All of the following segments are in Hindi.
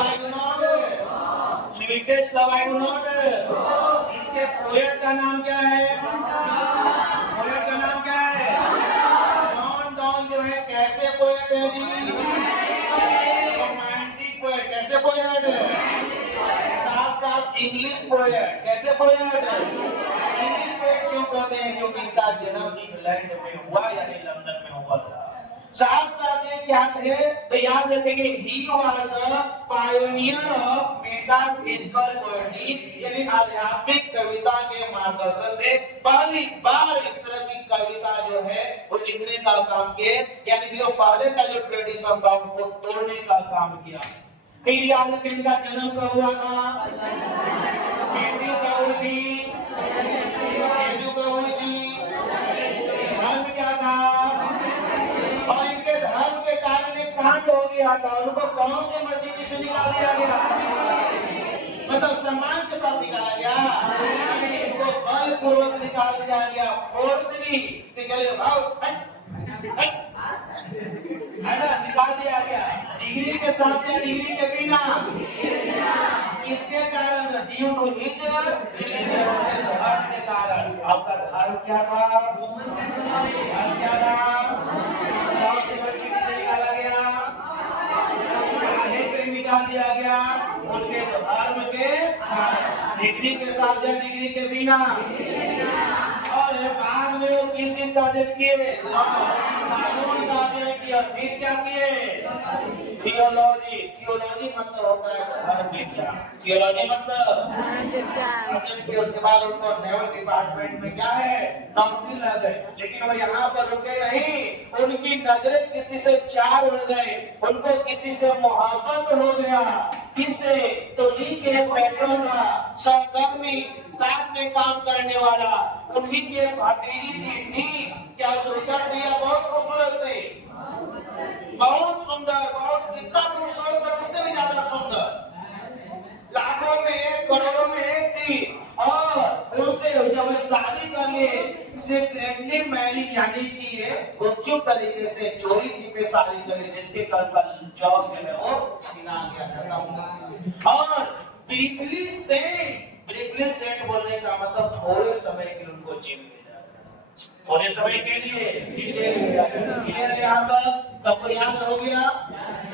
love I do not, sweetest love I do not। इसके पोएट का नाम क्या है? पोएट का नाम क्या है? जॉन डॉन जो है कैसे पोएट है जी? Romantic poet. कैसे पोएट है? साथ साथ इंग्लिश पोएट। कैसे पोएट? इंग्लिश पोएट क्यों कहते हैं? क्योंकि इनका जन्म इंग्लैंड में हुआ, यानी लंदन में हुआ था। साथ साथ ये क्या थे तो याद रखेंगे, he was the pioneer of metaphysical poetry, यानी आध्यात्मिक कविता के मार्गदर्शक थे। पहली बार इस तरह की कविता जो है वो लिखने का काम किए, यानी कि वो पहले का जो ट्रेडिशन था उसको तोड़ने का काम किया। फिर याद रखें इनका जन्म कब हुआ था? मृत्यु कब हुई थी? मृत्यु कब हुई थी? धर्म क्या था? और इनके धर्म के कारण एक कांड हो गया था, उनको कौन से मस्जिद से निकाल दिया गया? मतलब सम्मान के साथ निकाला गया, इनको बलपूर्वक निकाल दिया गया, फोर्सली कि चले भाव, है ना, निकाल दिया गया। डिग्री के साथ या डिग्री के बिना? किसके कारण? ड्यू टू हिज रिलीजन, धर्म के कारण। आपका धर्म क्या था? धर्म क्या था? कौन सी मस्जिद से निकाला गया? काहे पे निकाल दिया गया? उनके धर्म के डिग्री के साथ या डिग्री के बिना? और बाद में वो किस चीज का अध्ययन किए? कानून का अध्ययन किया। फिर क्या किए? थियोलॉजी। थियोलॉजी मतलब होता है धर्म विज्ञान। थियोलॉजी मतलब अध्ययन किया। उसके बाद उनको नेवल डिपार्टमेंट में क्या है, नौकरी लग गई। लेकिन वो यहाँ पर रुके नहीं, उनकी नजरें किसी से चार हो गए, उनको किसी से मोहब्बत हो गया। किसे? तो उन्हीं के पैट्रोन का सहकर्मी, साथ में काम करने वाला, उन्हीं के भतीजी की धी। क्या सुंदर दिया? बहुत खूबसूरत थी, बहुत सुंदर, बहुत जितना तुम सोच सकते उससे भी ज्यादा सुंदर। लाखों में, करोड़ों में एक थी, और उनसे जब शादी कर लिए, सीक्रेटली मैरिज, यानी कि गुपचुप तरीके से चोरी छिपे शादी कर ली, जिसके कल जॉब जो है वो छीना गया, खत्म हो गया। और ब्रीफली सेंट बोलने का मतलब थोड़े समय के लिए उनको जेल में जाना, थोड़े समय के लिए जेल में जाना। क्लियर है? यहाँ तक सबको याद हो गया?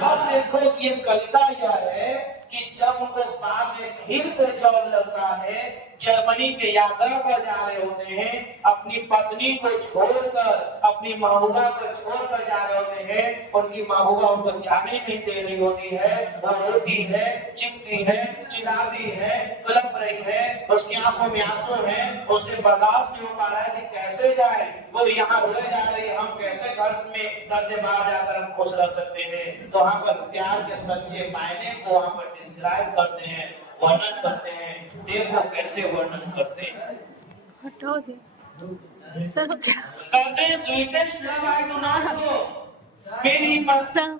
अब देखो कि ये कविता यह है कि जब उनको बाद में फिर से जॉब लगता है, जर्मनी के यात्रा पर जा रहे होते हैं, अपनी पत्नी को छोड़कर, अपनी महबूबा को छोड़कर जा रहे होते हैं, उनकी महबूबा उनको जाने नहीं दे रही होती है, वो रोती है, चिपती है, चिल्लाती है, कलप रही है, उसकी आंखों में आंसू है, उसे बर्दाश्त नहीं हो पा रहा है कि कैसे जाए, वो यहाँ रोए जा रही है, हम कैसे घर से बाहर जाकर हम खुश रह सकते हैं। तो वहाँ पर प्यार के सच्चे मायने को वहाँ पर डिस्क्राइब करते हैं, वर्णन करते हैं। देखो कैसे वर्णन करते हैं। हटाओ दे सर, कहते हैं sweetest love I do not know, मेरी सर